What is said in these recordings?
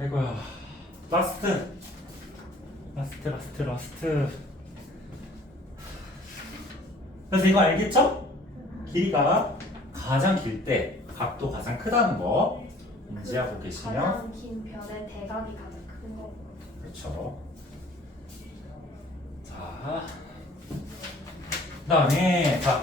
아이고야. 라스트. 라스트 라스트 라스트. 그래서 이거 알겠죠? 길이가 가장 길 때 각도 가장 크다는 거 인지하고 계시면 가장 긴 별의 대각이 가장 큰 거. 그렇죠. 자. 그다음에 자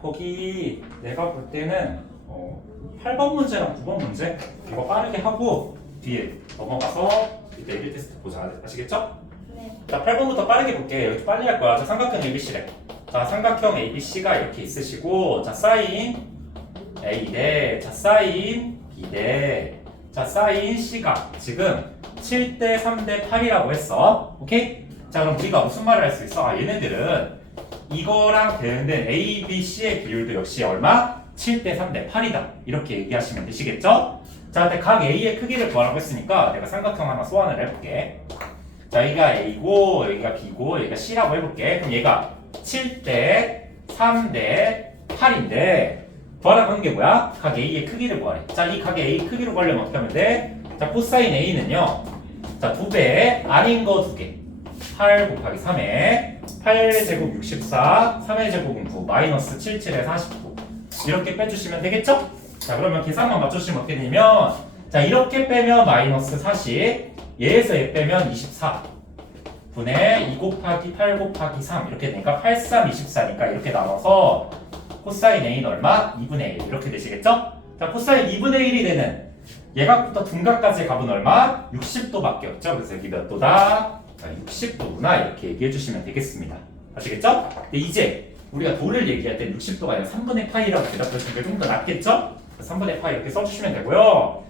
거기 내가 볼 때는 어, 8번 문제랑 9번 문제 이거 빠르게 하고 뒤에 넘어가서 이때 1 테스트 보자 아시겠죠? 네. 자, 8번부터 빠르게 볼게. 여기 빨리 할 거야. 자, 삼각형 ABC래. 자, 삼각형 ABC가 이렇게 있으시고, 자, 사인 A 대, 자, 사인 B 대, 자, 사인 C가 지금 7대 3대 8이라고 했어. 오케이? 자, 그럼 우리가 무슨 말을 할 수 있어? 아, 얘네들은 이거랑 되는 A, B, C의 비율도 역시 얼마? 7대 3대 8이다. 이렇게 얘기하시면 되시겠죠? 자, 근데 각 A의 크기를 구하라고 했으니까 내가 삼각형 하나 소환을 해볼게. 자, 여기가 A고, 여기가 B고, 여기가 C라고 해볼게. 그럼 얘가 7대 3대 8인데, 구하라고 하는 게 뭐야? 각 A의 크기를 구하래. 자, 이각 A 크기로 구하려면 어떻게 하면 돼? 자, 코사인 A는요, 자, 두 배, 아닌 거두 개. 8 곱하기 3에 8제곱 64, 3의 제곱은 9, 마이너스 77에 49. 이렇게 빼주시면 되겠죠? 자, 그러면 계산만 맞춰주시면 어떻게 되냐면, 자, 이렇게 빼면 마이너스 40, 얘에서 얘 빼면 24 분의 2 곱하기 8 곱하기 3 이렇게 되니까 8, 3, 24니까 이렇게 나눠서 코사인 A는 얼마? 2분의 1 이렇게 되시겠죠? 자 코사인 2분의 1이 되는 예각부터 둔각까지의 값은 얼마? 60도밖에 없죠 그래서 여기 몇 도다? 자 60도구나 이렇게 얘기해 주시면 되겠습니다 아시겠죠? 이제 우리가 도를 얘기할 때 60도가 아니라 3분의 파이라고 대답해 주는 게 좀 더 낫겠죠? 3분의 파이 이렇게 써주시면 되고요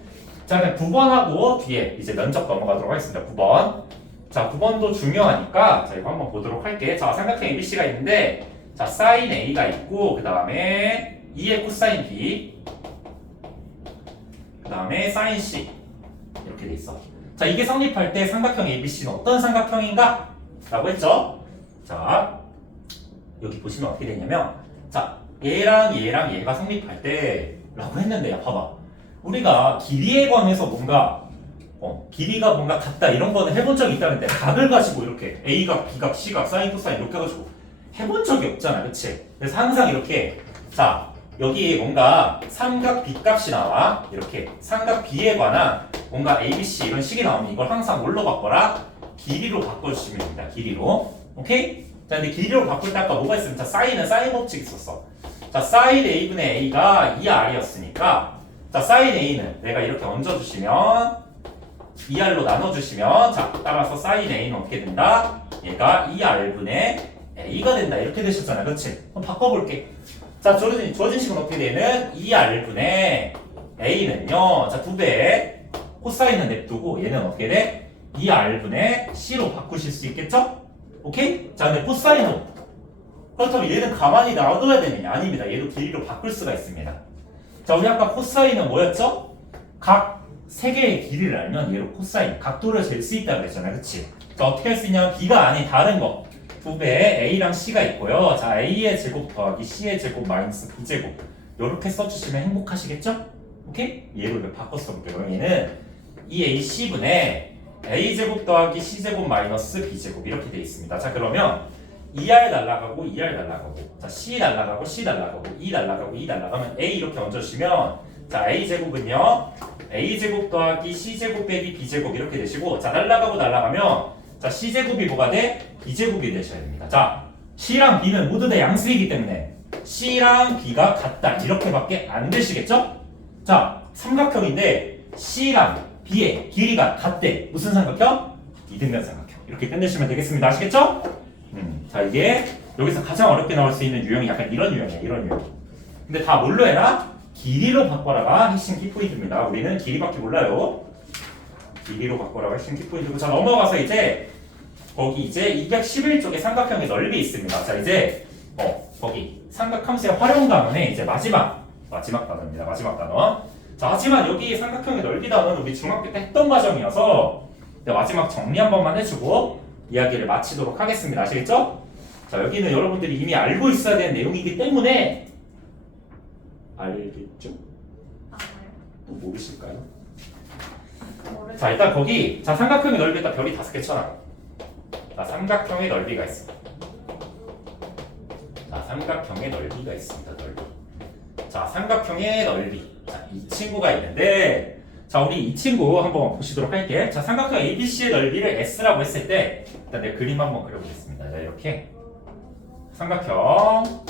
자, 그럼 9번하고 뒤에 이제 면접 넘어가도록 하겠습니다. 9번. 자, 9번도 중요하니까 자, 이거 한번 보도록 할게. 자, 삼각형 ABC가 있는데 자, 사인 A가 있고 그 다음에 2의 코사인 B 그 다음에 사인 C 이렇게 돼 있어. 자, 이게 성립할 때 삼각형 ABC는 어떤 삼각형인가? 라고 했죠? 자, 여기 보시면 어떻게 되냐면 자, 얘랑 얘랑 얘가 성립할 때 라고 했는데 야, 봐봐. 우리가 길이에 관해서 뭔가 어, 길이가 뭔가 같다 이런 거는 해본 적이 있다는데 각을 가지고 이렇게 A각, B각, C각, 사인, 코사인 이렇게 해가지고 해본 적이 없잖아 그치? 그래서 항상 이렇게 자 여기 뭔가 삼각 B값이 나와 이렇게 삼각 B에 관한 뭔가 ABC 이런 식이 나오면 이걸 항상 뭘로 바꿔라? 길이로 바꿔주시면 됩니다 길이로 오케이? 자 근데 길이로 바꿀 때 아까 뭐가 있으면 자 사인은 사인 법칙 있었어 자 사인 A분의 A가 2R이었으니까 자, 사인 A는 내가 이렇게 얹어주시면 2R로 나눠주시면 자, 따라서 사인 A는 어떻게 된다? 얘가 2R분의 A가 된다. 이렇게 되셨잖아. 그렇지? 그럼 바꿔볼게. 자, 주어진, 주어진 식은 어떻게 되는? 2R분의 A는요. 자, 두 배. 코사인은 냅두고 얘는 어떻게 돼? 2R분의 C로 바꾸실 수 있겠죠? 오케이? 자, 근데 코사인은 그렇다면 얘는 가만히 놔둬야 되느냐? 아닙니다. 얘도 길이로 바꿀 수가 있습니다. 자, 우리 아까 코사인은 뭐였죠? 각 세 개의 길이를 알면 얘로 코사인, 각도를 잴 수 있다고 그랬잖아요. 그치? 자, 어떻게 할 수 있냐면 B가 아닌 다른 거. 두 배에 A랑 C가 있고요. 자, A의 제곱 더하기 C의 제곱 마이너스 B제곱. 요렇게 써주시면 행복하시겠죠? 오케이? 얘로 이렇게 바꿔 써볼게요. 얘는 2AC분의 A제곱 더하기 C제곱 마이너스 B제곱 이렇게 돼 있습니다. 자, 그러면 2R 날라가고 2R 날라가고 자 C 날라가고 C 날라가고 E 날라가고 E 날라가면 A 이렇게 얹어주시면 자 A 제곱은요 A 제곱 더하기 C 제곱 빼기 B 제곱 이렇게 되시고 자 날라가고 날라가면 자 C 제곱이 뭐가 돼? B 제곱이 되셔야 됩니다. 자 C랑 B는 모두 다 양수이기 때문에 C랑 B가 같다 이렇게밖에 안 되시겠죠? 자 삼각형인데 C랑 B의 길이가 같대 무슨 삼각형? 이등변 삼각형 이렇게 끝내시면 되겠습니다. 아시겠죠? 음, 자 이게 여기서 가장 어렵게 나올 수 있는 유형이 약간 이런 유형이야 이런 유형. 근데 다 뭘로 해라? 길이로 바꿔라가 핵심 키포인트입니다. 우리는 길이밖에 몰라요. 길이로 바꿔라가 핵심 키포인트고. 자 넘어가서 이제 거기 이제 211쪽에 삼각형의 넓이 있습니다. 자 이제 어 거기 삼각함수의 활용 단원의 이제 마지막 마지막 단어입니다. 마지막 단어 자 하지만 여기 삼각형의 넓이 단어는 우리 중학교 때 했던 과정이어서 마지막 정리 한 번만 해주고 이야기를 마치도록 하겠습니다. 아시겠죠? 자, 여기는 여러분들이 이미 알고 있어야 되는 내용이기 때문에 알겠죠? 또 모르실까요? 자 일단 거기 자 삼각형의 넓이에다 별이 다섯 개 쳐놔. 자 삼각형의 넓이가 있어. 자 삼각형의 넓이가 있습니다. 넓이. 자 삼각형의 넓이. 자 이 친구가 있는데 자 우리 이 친구 한번 보시도록 할게. 자 삼각형 ABC의 넓이를 S라고 했을 때 일단 내 그림 한번 그려보겠습니다. 자 이렇게 삼각형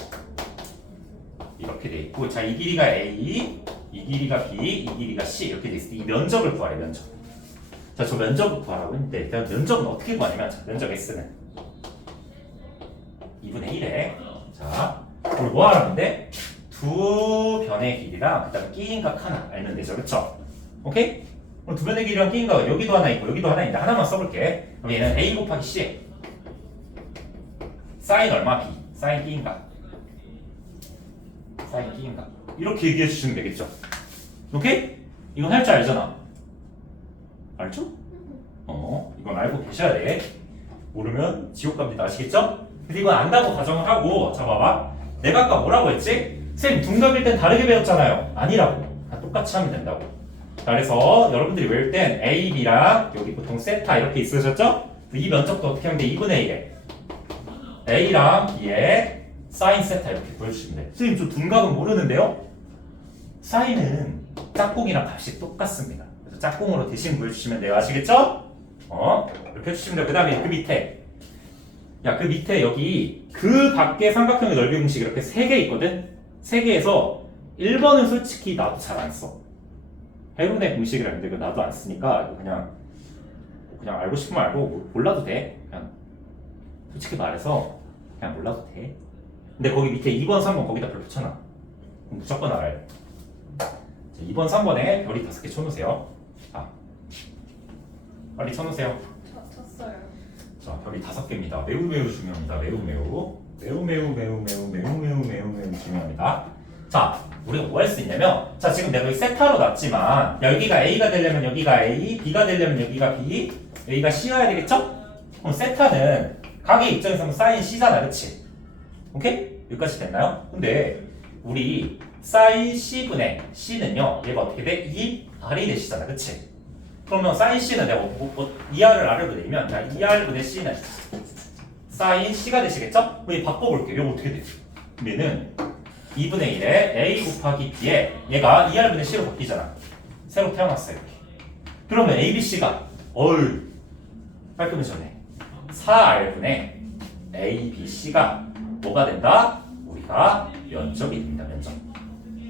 이렇게 돼 있고 자 이 길이가 A 이 길이가 B 이 길이가 C 이렇게 돼 있을 때 이 면적을 구하래 면적. 자, 저 면적을 구하라고 했는데 일단 면적은 어떻게 구하냐면 자, 면적 S는 2분의 1에 자, 우리 뭐 하라는데 두 변의 길이랑 그 다음에 끼인 각 하나 알면 되죠, 그렇죠? 오케이? 그럼 두 변의 길이랑 끼인각 여기도 하나 있고 여기도 하나 있는데 하나만 써볼게. 그럼 얘는 A 곱하기 C 사인 얼마 B 사인 끼인각 사인 끼인각 이렇게 얘기해 주시면 되겠죠? 오케이? 이건 할 줄 알잖아. 알죠? 어, 이건 알고 계셔야 돼. 모르면 지옥 갑니다. 아시겠죠? 근데 이건 안다고 가정을 하고, 자, 봐봐. 내가 아까 뭐라고 했지? 쌤, 둔각일 땐 다르게 배웠잖아요. 아니라고. 다 똑같이 하면 된다고. 자, 그래서 여러분들이 외울 땐 A, B랑 여기 보통 세타 이렇게 있으셨죠? 이 면적도 어떻게 하면 돼? 2분의 1에. A랑 B에 사인 세타 이렇게 보여주시면 돼. 선생님, 저 둔각은 모르는데요? 사인은 짝꿍이랑 값이 똑같습니다. 그래서 짝꿍으로 대신 보여주시면 돼요. 아시겠죠? 어? 이렇게 해주시면 돼요. 그 다음에 그 밑에. 야, 그 밑에 여기 그 밖에 삼각형의 넓이 공식 이렇게 세 개 있거든? 세 개에서 1번은 솔직히 나도 잘 안 써. 해군의 공식이라는데 그 나도 안 쓰니까 그냥 그냥 알고 싶으면 알고 몰라도 돼. 그냥 솔직히 말해서 그냥 몰라도 돼. 근데 거기 밑에 2번, 3번 거기다 별 붙여놔. 그럼 무조건 알아야 돼. 자, 2번, 3번에 별이 다섯 개 쳐놓으세요. 아, 빨리 쳐놓으세요. 저- 쳤어요. 자, 별이 다섯 개입니다. 매우 매우 중요합니다. 매우 매우 매우 매우 매우 매우 매우 매우 매우 매우 중요합니다. 자, 우리가 뭐 할 수 있냐면, 자 지금 내가 여기 세타로 놨지만 여기가 A가 되려면 여기가 A, B가 되려면 여기가 B, 여기가 C여야 되겠죠? 그럼 세타는 각의 입장에서는 사인 C잖아, 그렇지? 오케이? 여기까지 됐나요? 근데 우리 사인 C분의 C는요, 얘가 어떻게 돼? 2 R이 되시잖아, 그렇지? 그러면 사인 C는 내가 뭐, 뭐, 2R을 R로 내면 자, 2R분의 C는 사인 C가 되시겠죠? 이 바꿔볼게요. 이거 어떻게 돼요? 얘는 2분의 1에 A 곱하기 B에 얘가 2R분의 C로 바뀌잖아. 새로 태어났어요. 이렇게. 그러면 ABC가 어이 깔끔해졌네. 4R분의 ABC가 뭐가 된다? 우리가 면적이 됩니다. 면적.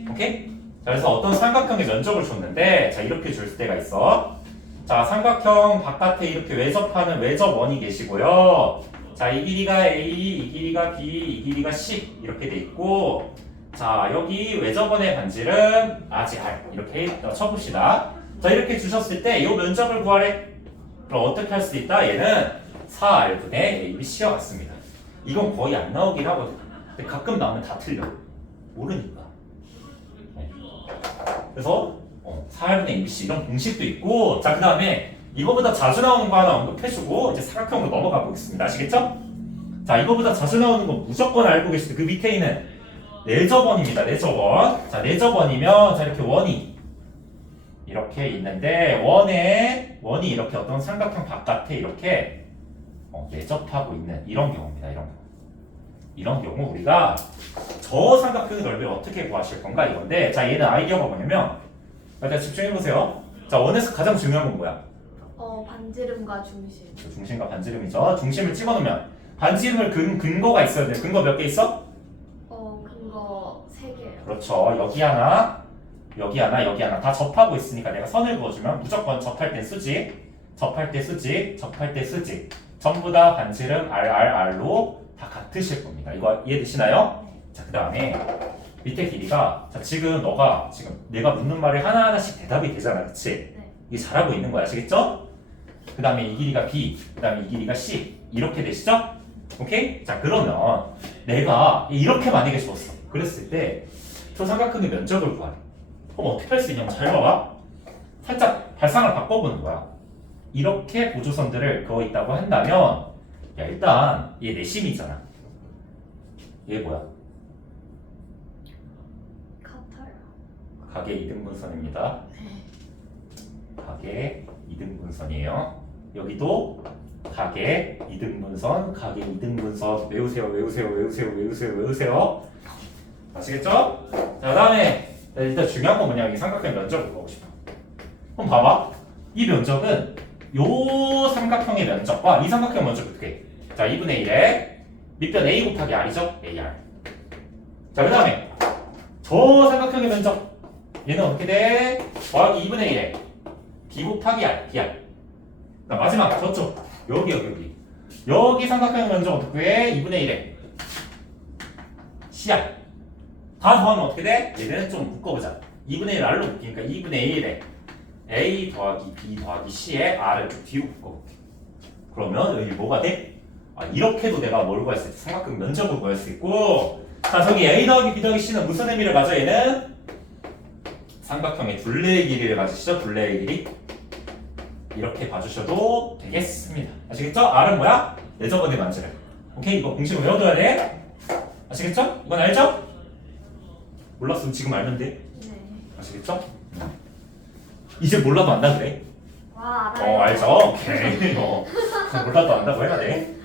오케이? 자, 그래서 어떤 삼각형의 면적을 줬는데 자 이렇게 줄 때가 있어. 자 삼각형 바깥에 이렇게 외접하는 외접원이 계시고요. 자 이 길이가 A, 이 길이가 B, 이 길이가 C 이렇게 돼 있고 자 여기 외접원의 반지름 아지 R 이렇게 쳐봅시다. 자 이렇게 주셨을 때 이 면적을 구하래. 그럼 어떻게 할 수 있다? 얘는 4R분의 AB, C와 같습니다. 이건 거의 안 나오긴 하거든. 근데 가끔 나오면 다 틀려. 모르니까. 그래서 어, 4R분의 ABC 이런 공식도 있고 자 그 다음에 이거보다 자주 나오는 거 하나 언급해주고 이제 사각형으로 넘어가 보겠습니다. 아시겠죠? 자 이거보다 자주 나오는 거 무조건 알고 계시죠? 그 밑에 있는 내저번입니다. 내저번. 자 내저번이면 자 이렇게 원이 이렇게 있는데 원에 원이 이렇게 어떤 삼각형 바깥에 이렇게 어, 내접하고 있는 이런 경우입니다. 이런 경우. 이런 경우 우리가 저 삼각형의 넓이를 어떻게 구하실 건가 이건데 자 얘는 아이디어가 뭐냐면 일단 집중해 보세요. 자 원에서 가장 중요한 건 뭐야? 어 반지름과 중심. 그 중심과 반지름이죠. 중심을 찍어놓으면 반지름을 근 근거가 있어야 돼. 근거 몇 개 있어? 그렇죠. 여기 하나, 여기 하나, 여기 하나 다 접하고 있으니까 내가 선을 그어주면 무조건 접할 때 수직, 접할 때 수직, 접할 때 수직. 전부 다 반지름 R, R, R로 다 같으실 겁니다. 이거 이해되시나요? 자, 그 다음에 밑에 길이가 자 지금 너가 지금 내가 묻는 말에 하나하나씩 대답이 되잖아, 그치? 네. 이게 잘하고 있는 거야, 아시겠죠? 그 다음에 이 길이가 B, 그 다음에 이 길이가 C 이렇게 되시죠? 오케이? 자 그러면 내가 이렇게 만약에 줬어 그랬을 때 저 삼각형의 면적을 구하래 그럼 어떻게 할 수 있냐면 잘 봐봐 살짝 발상을 바꿔보는 거야 이렇게 보조선들을 그어 있다고 한다면 야 일단 얘 내심이잖아 얘 뭐야? 같아요. 각의 이등분선입니다 각의 가게 이등분선이에요. 여기도 가게 이등분선, 가게 이등분선 외우세요, 외우세요, 외우세요, 외우세요, 외우세요. 아시겠죠? 자, 그다음에 일단 중요한 건 뭐냐? 이 삼각형 면적을 보고 싶어. 그럼 봐봐. 이 면적은 요 삼각형의 면적과 이 삼각형 면적 어떻게? 해? 자, 2분의 1에 밑변 a 곱하기 r이죠? AR. 자, 그 다음에 저 삼각형의 면적 얘는 어떻게 돼? 더하기 2분의 1에 b 곱하기 r, dr. 자, 마지막 저쪽 여기 여기 여기 여기 삼각형의 면적 어떻게 해? 2분의 1에 cr. 다 더하면 어떻게 돼? 얘는 좀 묶어보자. 2분의 1 r로 묶이니까 2분의 1에 a 더하기 b 더하기 c에 r을 좀 뒤로 묶어볼게. 그러면 여기 뭐가 돼? 아, 이렇게도 내가 뭘 구할 수 있지? 삼각형 면적을 구할 수 있고 자 저기 a 더하기 b 더하기 c는 무슨 의미를 가져 얘는? 삼각형의 둘레의 길이를 가지시죠 둘레의 길이 이렇게 봐주셔도 되겠습니다 아시겠죠? r은 뭐야? 내저번의 만지를 오케이 이거 공식을 외워둬야 돼 아시겠죠? 이건 알죠? 몰랐으면 지금 알면 돼. 네. 아시겠죠? 이제 몰라도 안다 그래. 와 알아요. 어 알죠? 오케이. 어, 몰라도 안다고 해야 돼.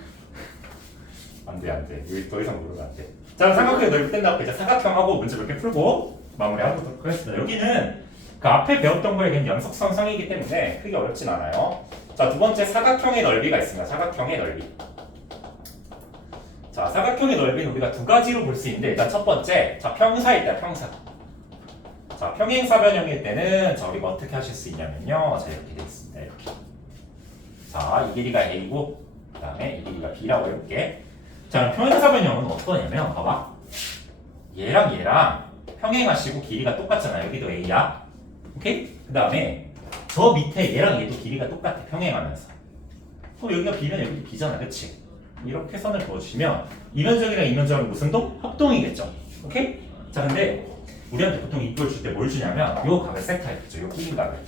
안돼 안돼. 여기 더 이상 모르면 안 돼. 자 삼각형 넓이 끝나고 이제 사각형하고 문제 몇 개 풀고 마무리하도록 하겠습니다. 여기는 그 앞에 배웠던 거에 그냥 연속선상이기 때문에 크게 어렵진 않아요. 자 두 번째 사각형의 넓이가 있습니다. 사각형의 넓이 자 사각형의 넓이는 우리가 두 가지로 볼 수 있는데 일단 첫 번째 자 평사일 때 평사. 자 평행사변형일 때는 자 우리가 어떻게 하실 수 있냐면요. 자 이렇게 돼 있습니다. 이렇게. 자 이 길이가 a고 그 다음에 이 길이가 b라고 해볼게. 자 평행사변형은 어떠냐면 봐봐. 얘랑 얘랑 평행하시고 길이가 똑같잖아 여기도 a야. 오케이? 그 다음에 저 밑에 얘랑 얘도 길이가 똑같아. 평행하면서. 그럼 여기가 b면 여기도 b잖아. 그치 이렇게 선을 그어주시면 이 면적이랑 이 면적은 무슨 동? 합동이겠죠 오케이 자 근데 우리한테 보통 이걸 줄 때 뭘 주냐면 요 각을 세타했죠 요 끼인 각을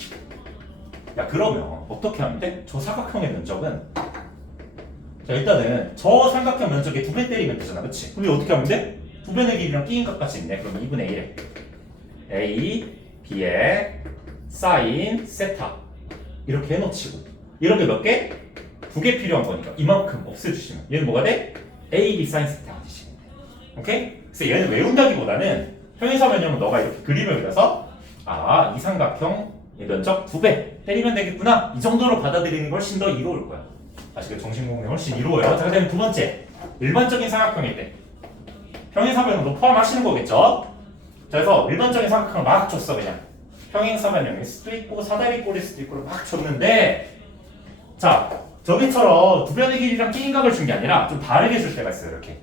야 그러면 어떻게 하면 돼? 저 사각형의 면적은 자 일단은 저 삼각형 면적에 두 배 때리면 되잖아 그치? 그럼 이거 어떻게 하면 돼? 두 배의 길이랑 끼인 각 같이 있네 그러면 2분의 1에 A, B에 사인, 세타 이렇게 해놓치고 이렇게 몇 개? 두개 필요한 거니까. 이만큼 없애주시면. 얘는 뭐가 돼? A, B 사인 되시면 돼. 오케이? 그래서 얘는 외운다기보다는 평행사 변형은 너가 이렇게 그림을 그려서 아 이 삼각형 의 면적 두배 때리면 되겠구나. 이 정도로 받아들이는 게 훨씬 더 이로울 거야. 아시겠죠? 정신공부 훨씬 이로워요. 자 그 다음에 두 번째. 일반적인 삼각형일 때. 평행사 변형도 포함하시는 거겠죠? 자, 그래서 일반적인 삼각형을 막 줬어 그냥. 평행사 변형일 수도 있고 사다리 꼴일 수도 있고 막 줬는데 자 저기처럼 두 변의 길이랑 끼인 각을 준 게 아니라 좀 다르게 줄 때가 있어요 이렇게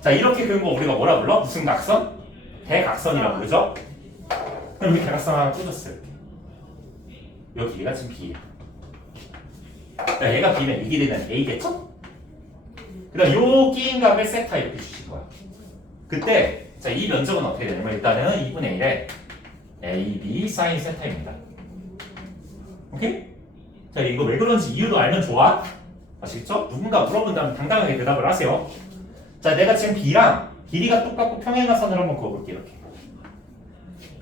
자 이렇게 그은 거 우리가 뭐라 불러? 무슨 각선? 대각선이라고 그러죠? 그럼 여기 대각선 하나 뜯었어요 이렇게 여기 길이가 지금 B예요 자, 얘가 B면 이 길이는 A겠죠? 그 다음 요 끼인 각을 세타 이렇게 주신 거야 그때 자, 이 면적은 어떻게 되냐면 일단은 2분의 1에 AB 사인 세타입니다 오케이? 자 이거 왜 그런지 이유도 알면 좋아? 아시겠죠? 누군가 물어본다면 당당하게 대답을 하세요. 자 내가 지금 B랑 길이가 똑같고 평행한 선을 한번 그어볼게 이렇게.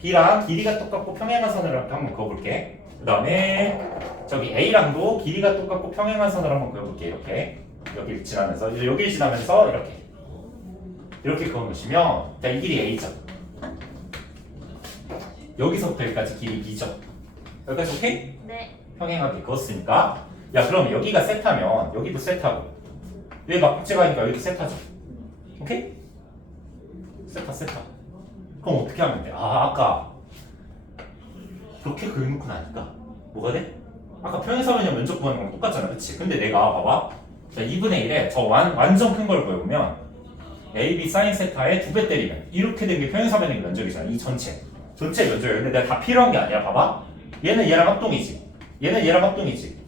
B랑 길이가 똑같고 평행한 선을 한번 그어볼게. 그 다음에 저기 A랑도 길이가 똑같고 평행한 선을 한번 그어볼게 이렇게. 여기를 지나면서 이제 여기를 지나면서 이렇게. 이렇게 그어놓으시면 자 이 길이 A죠. 여기서부터 여기까지 길이 B죠. 여기까지 오케이? 네. 평행하게 그었으니까. 야 그럼 여기가 세타면 여기도 세타고. 여기 막국지가 하니까 여기도 세타죠. 오케이? 세타 세타 그럼 어떻게 하면 돼? 아 아까 그렇게 그려놓고 나니까 뭐가 돼? 아까 평행사면형 면적 구하는 거랑 똑같잖아. 그치? 근데 내가 봐봐. 자 2분의 1에 저 완, 완전 큰 걸 보여보면 AB 사인 세타에 두 배 때리면 이렇게 된 게 평행사면의 면적이잖아. 이 전체. 전체 면적이야. 근데 내가 다 필요한 게 아니라 봐봐. 얘는 얘랑 합동이지 얘는 얘랑 합동이지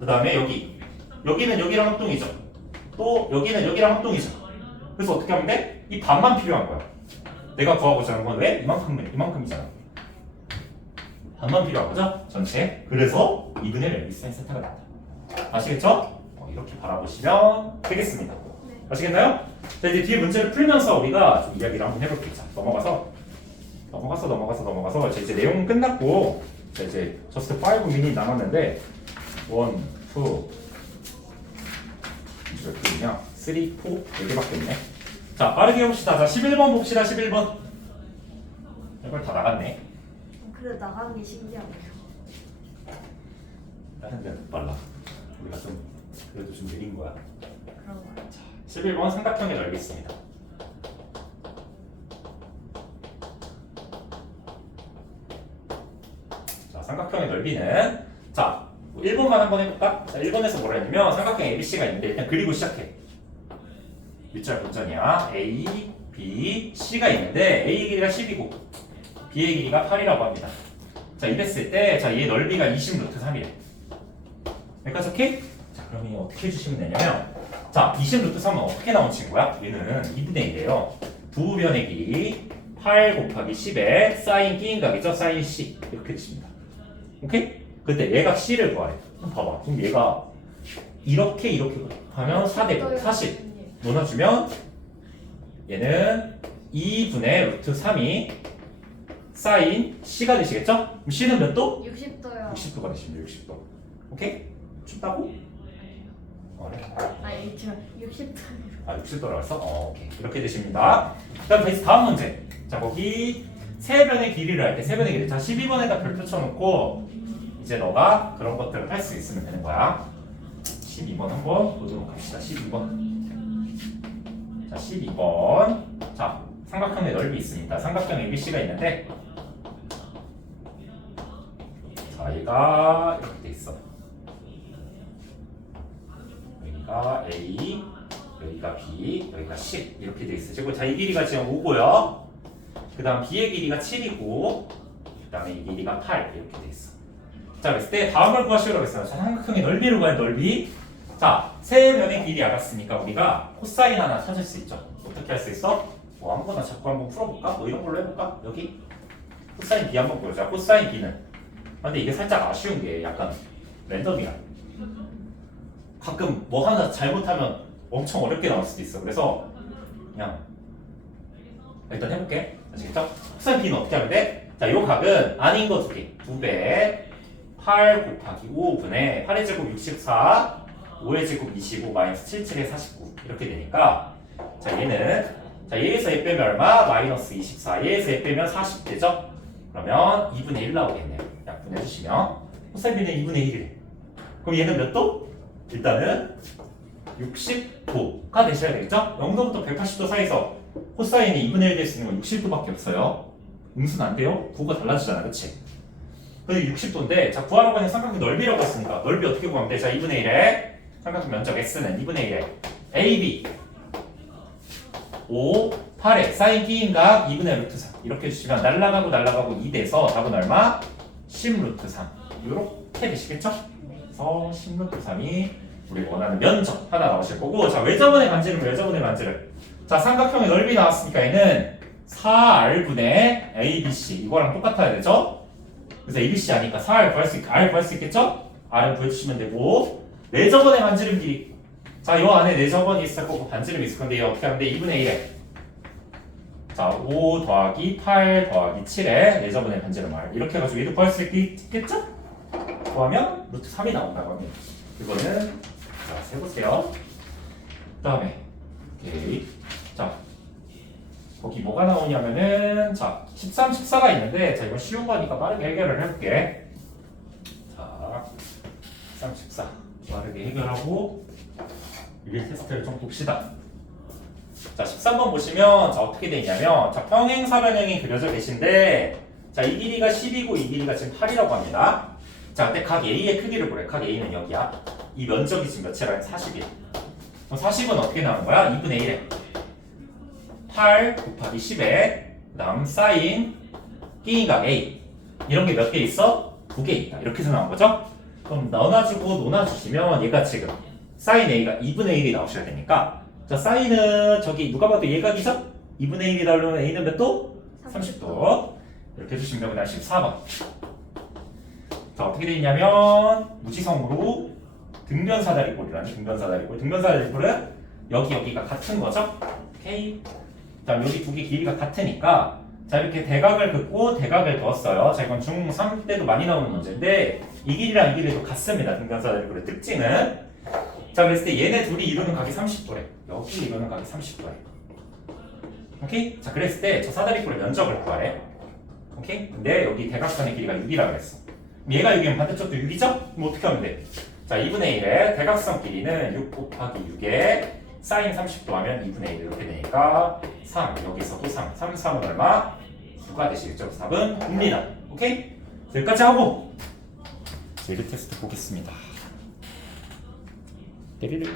그 다음에 여기 여기는 여기랑 합동이죠 또 여기는 여기랑 합동이죠 그래서 어떻게 하면 돼? 이 반만 필요한 거야 내가 구하고자 하는 건 왜? 이만큼, 이만큼이잖아 반만 필요한 거죠? 전체 그래서 2분의 1 여기 사인 세타가 나온다 아시겠죠? 어, 이렇게 바라보시면 되겠습니다 네. 아시겠나요? 자 이제 뒤에 문제를 풀면서 우리가 좀 이야기를 한번 해볼게요 자 넘어가서 넘어가서 넘어가서 넘어가서 자, 이제 내용은 끝났고 자 이제 저스트 5 미니 남았는데 1, 2 이제 몇 개냐? 3, 4, 4개밖에 없네. 자 빠르게 해봅시다. 자 11번 봅시다 11번. 이걸 다 나갔네. 그래 나가는 게 신기하네요. 다른 데는 더 빨라. 우리가 좀 그래도 좀 느린 거야. 그런 거요. 11번 삼각형의 넓이 있습니다 삼각형의 넓이는 자 1번만 한번 해볼까? 자 1번에서 뭐라 했냐면 삼각형 ABC가 있는데 일단 그리고 시작해. 밑줄 본전이야. A, B, C가 있는데 A 길이가 10이고 B의 길이가 8이라고 합니다. 자 이랬을 때자 얘 넓이가 20 루트 3이래. 여기까지 오케이? 자 그럼 이거 어떻게 해주시면 되냐면 자 20 루트 3은 어떻게 나온 친구야? 얘는 2분의 1이에요. 두 변의 길이 8 곱하기 10에 사인 끼인 각이죠? 사인 C. 이렇게 되십니다 오케이? 그때 얘가 C를 구하래 그럼 봐봐 그럼 얘가 이렇게 이렇게 하면 4대 40 넣어주면 얘는 2분의 루트 3이 사인 C가 되시겠죠? 그럼 C는 몇 도? 60도요. 60도가 되십니다 60도 오케이? 춥다고? 어, 네. 아니 저 60도. 아 60도라고 했어? 어 오케이 이렇게 되십니다 그 다음 다시 다음 문제 자 거기 세 변의 길이를 할 때 세 변의 길이 자 12번에다 별표 쳐놓고 이제 너가 그런 것들을 할 수 있으면 되는 거야 12번 한번 보도록 합시다 12번 자 12번 자 삼각형의 넓이 있습니다 삼각형 ABC가 있는데 자 얘가 이렇게 돼 있어 여기가 A 여기가 B, 여기가 10 이렇게 돼 있어요. 자, 이 길이가 지금 5고요. 그 다음 B의 길이가 7이고 그 다음에 이 길이가 8 이렇게 돼 있어. 자, 그랬을 때 다음을 구하시라고 했어요. 자, 삼각형의 넓이를 구할 넓이. 자, 세 면의 길이 알았으니까 우리가 코사인 하나 찾을 수 있죠. 어떻게 할 수 있어? 뭐 아무거나 자꾸 한번 풀어볼까? 뭐 이런 걸로 해볼까? 여기 코사인 B 한번 보자. 코사인 B는. 아, 근데 이게 살짝 아쉬운 게 약간 랜덤이야. 가끔 뭐 하나 잘못하면 엄청 어렵게 나올 수도 있어. 그래서 그냥 일단 해볼게. 아시겠죠? 코사인 B는 어떻게 하면 돼? 자, 요 각은 아닌 거 두 개. 두 배. 8 곱하기 5분의 8의 제곱 64, 5의 제곱 25, 마이너스 77의 49 이렇게 되니까 자 얘는 자 얘에서 얘 빼면 얼마? 마이너스 24, 얘에서 얘 빼면 40 되죠? 그러면 2분의 1 나오겠네요. 약분해 주시면 코사인 B는 2분의 1이래. 그럼 얘는 몇 도? 일단은 60도가 되셔야 되겠죠? 0도부터 180도 사이에서 코사인이 2분의 1 될 수 있는 건 60도밖에 없어요. 음수는 안 돼요? 구가 달라지잖아, 그치? 근데 60도인데, 자, 구하라고 하는 삼각형 넓이라고 했으니까, 넓이 어떻게 구하면 돼? 자, 2분의 1에 삼각형 면적 S는 2분의 1에 AB 5, 8에 사인 B인각 2분의 루트 3 이렇게 해주시면 날라가고 날라가고 2 돼서 답은 얼마? 10 루트 3 이렇게 되시겠죠? 그래서 10 루트 3이 우리 원하는 면적 하나 나오실 거고 자 외접원의 반지름 외접원의 반지름 자 삼각형의 넓이 나왔으니까 얘는 4r분의 abc 이거랑 똑같아야 되죠? 그래서 abc 아니까 4r 구할 수 있, r 구할 수 있겠죠? r은 구해주시면 되고 내접원의 반지름 길이 자, 요 안에 내접원이 있을 거고 반지름이 있을 건데 얘 어떻게 돼? 2분의 1에 자, 5 더하기 8 더하기 7에 내접원의 반지름 r 이렇게 해가지고 얘도 구할 수 있겠죠? 구하면 루트 3이 나온다고 합니다 이거는 자, 세보세요. 그 다음에, 오케이. 자, 거기 뭐가 나오냐면은, 자, 13, 14가 있는데, 자, 이건 쉬운 거니까 빠르게 해결을 해볼게. 자, 13, 14. 빠르게 해결하고, 유리 테스트를 좀 봅시다. 자, 13번 보시면, 자, 어떻게 돼 있냐면, 자, 평행사변형이 그려져 계신데, 자, 이 길이가 10이고, 이 길이가 지금 8이라고 합니다. 자, 근데 각 A의 크기를 보래. 각 A는 여기야. 이 면적이 지금 몇이라 40이야. 그럼 40은 어떻게 나오는 거야? 2분의 1에 8 곱하기 10에 그 다음 사인 끼인각 A 이런 게 몇 개 있어? 두개 있다. 이렇게 해서 나온 거죠? 그럼 넣어놔주고 놓아주시면 얘가 지금 사인 A가 2분의 1이 나오셔야 되니까 자 사인은 저기 누가 봐도 얘각이죠? 2분의 1이 나오려면 A는 몇 도? 30도 이렇게 해주시면 다음 14번 자 어떻게 돼 있냐면 무지성으로 등변사다리꼴이라는 등변사다리꼴 등변사다리꼴은 여기 여기가 같은 거죠 오케이 그다음 여기 두 개 길이가 같으니까 자 이렇게 대각을 긋고 대각을 그었어요. 자 이건 중3 때도 많이 나오는 문제인데 이 길이랑 이 길이도 같습니다. 등변사들의 특징은 자 그랬을 때 얘네 둘이 이루는 각이 30도래. 여기 이루는 각이 30도래. 오케이? 자 그랬을 때 저 사다리꼴의 면적을 구하래. 오케이? 근데 여기 대각선의 길이가 6이라 그랬어. 그럼 얘가 6이면 반대쪽도 6이죠? 그럼 어떻게 하면 돼? 자 2분의 1의 대각선 길이는 6 곱하기 6에 사인 30도 하면 2분의 1 이렇게 되니까 3 여기서도 3 3, 3은 얼마? 9가 되시겠죠? 답은 9입니다 오케이? 여기까지 하고 제일 테스트 보겠습니다 띠리리.